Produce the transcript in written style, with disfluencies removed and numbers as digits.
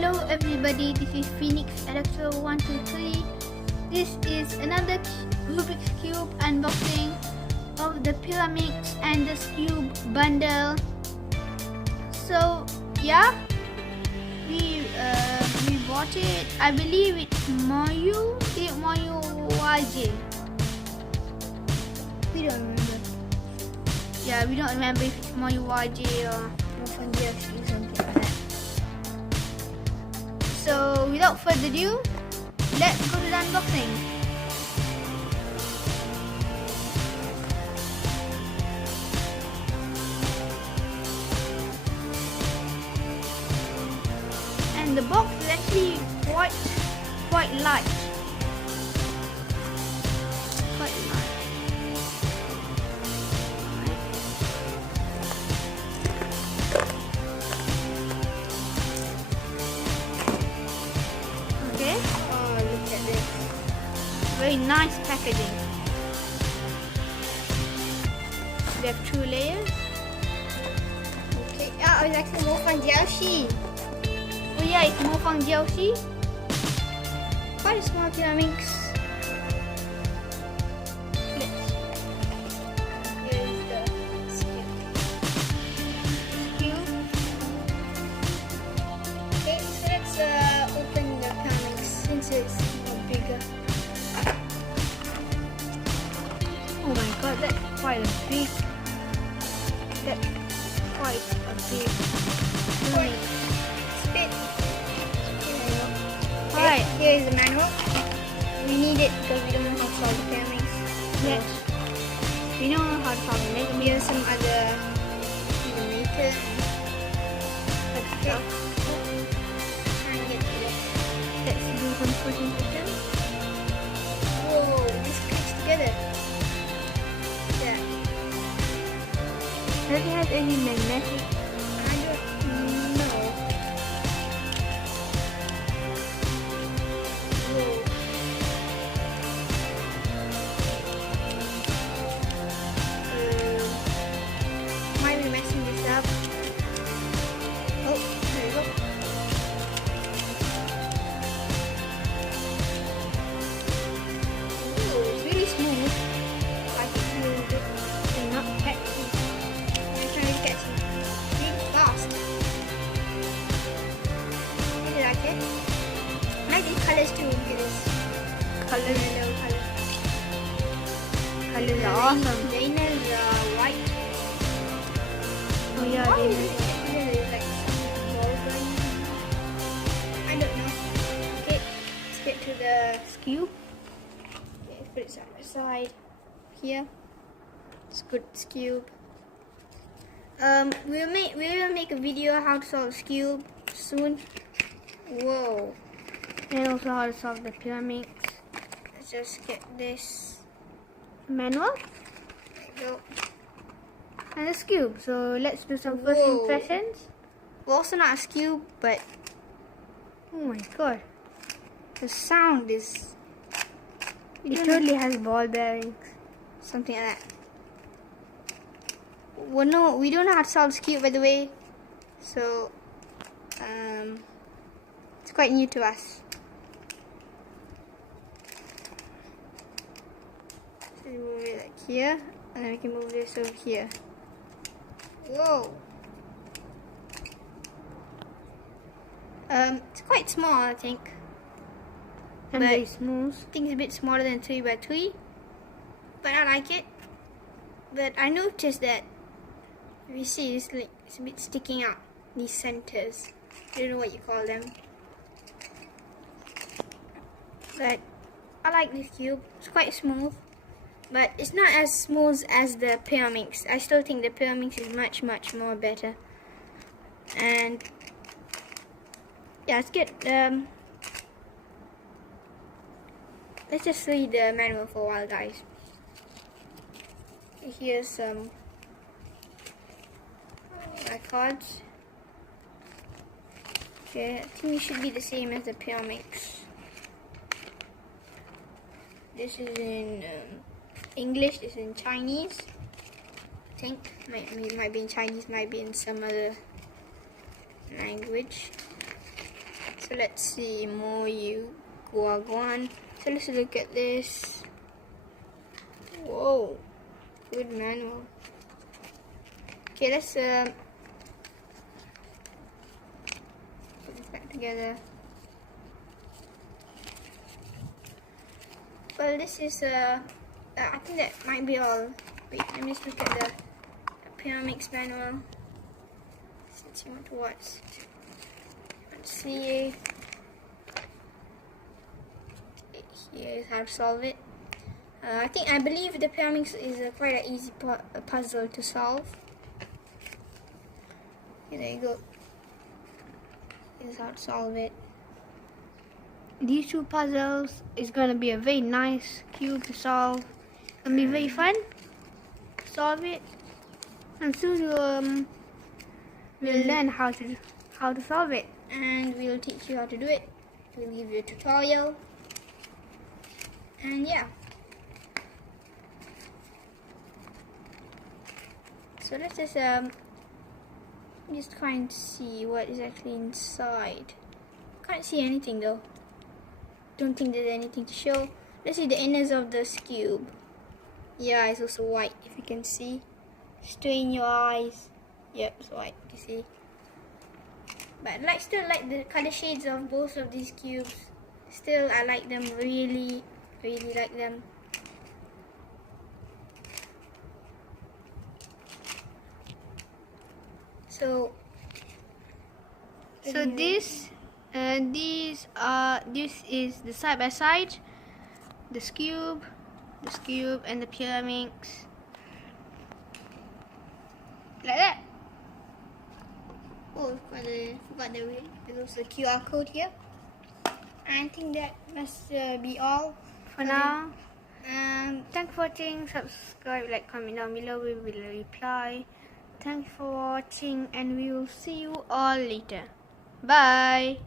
Hello everybody, this is Phoenix Electro 123. This is another Rubik's Cube unboxing of the Pyraminx and the Skewb bundle. So yeah, we bought it. I believe it's Moyu YJ. We don't remember. Yeah, we don't remember if it's Moyu YJ or something like that. So without further ado, let's go to the unboxing. And the box is actually quite light. Quite light. Okay. Oh, look at this. Very nice packaging. We have 2 layers. Okay. Oh, it's actually more fun Jiaoxi. Oh yeah, it's Mofang DLC. Quite a small Pyraminx. Here's the Skewb. Okay, so let's open the Pyraminx since it's bigger. Oh my god, that's quite a big. That's quite a big. Spit. Alright. Here is the manual. We need it because we don't know how to solve the Pyraminx. Yes. We know how to solve it. Here's some other meters. Okay. Try and get to this. Let's do some pushing systems. Whoa, this clicks together. Yeah. Does it have any magnetic? I don't know. Whoa. Might be messing this up. Oh, there we go. Ooh, it's really smooth. I think it's a little bit not catchy. It's really catchy. Really fast. Really like it. I like these colors too. Look at this. Colors. Yellow color. Colors are awesome. Dana's white. Oh yeah, Why they is it like some ball going? I don't know. Okay, let's get to the Skewb. okay, let's put it side by side. Here. It's good Skewb. We will make a video how to solve Skewb soon. Whoa. And also how to solve the Pyraminx Let's just get this. manual There we go. and the Skewb. So let's do some first Whoa. impressions. We're also not a Skewb, but Oh my god. the sound is It totally has ball bearings. something like that. Well, no, we don't know how to solve Skewb, by the way. So, it's quite new to us. So we move it like here, and then we can move this over here. Whoa. It's quite small, I think. And But- very smooth. I think it's a bit smaller than 3x3, but I like it. But I noticed that if you see, it's a bit sticking out, these centers. I don't know what you call them, but I like this cube. It's quite smooth, but it's not as smooth as the Pyraminx. I still think the Pyraminx is much more better. And yeah, let's get let's just read the manual for a while, guys. Here's some records. Okay, I think it should be the same as the Pyraminx. This is in English, this is in Chinese. I think it might be in Chinese, might be in some other language. So let's see, Moyu Guaguan. So let's look at this. Whoa, good manual. Okay, let's put this back together. Well, this is I think that might be all. Wait, let me just look at the Pyraminx manual. Since you want to watch, let's see. Here's how to solve it. I believe the Pyraminx is quite an easy puzzle to solve. Okay, there you go. Here's how to solve it. These two puzzles is gonna be a very nice cube to solve. It's gonna be very fun to solve it, and soon we'll learn how to solve it. And we'll teach you how to do it. We'll give you a tutorial. And yeah. So let's just try and see what is actually inside. Can't see anything though. Don't think there's anything to show. Let's see the inners of the Skewb. Yeah, it's also white if you can see. Strain your eyes. Yep, it's white, you see. But I still like the color shades of both of these cubes. Still, I like them, really like them. So this is the side by side, the Skewb, and the Pyraminx, like that. oh, forgot there's a QR code here. I think that must be all For now. Thanks for watching. Subscribe, like, comment down below. We will reply. Thanks for watching, and we will see you all later. Bye.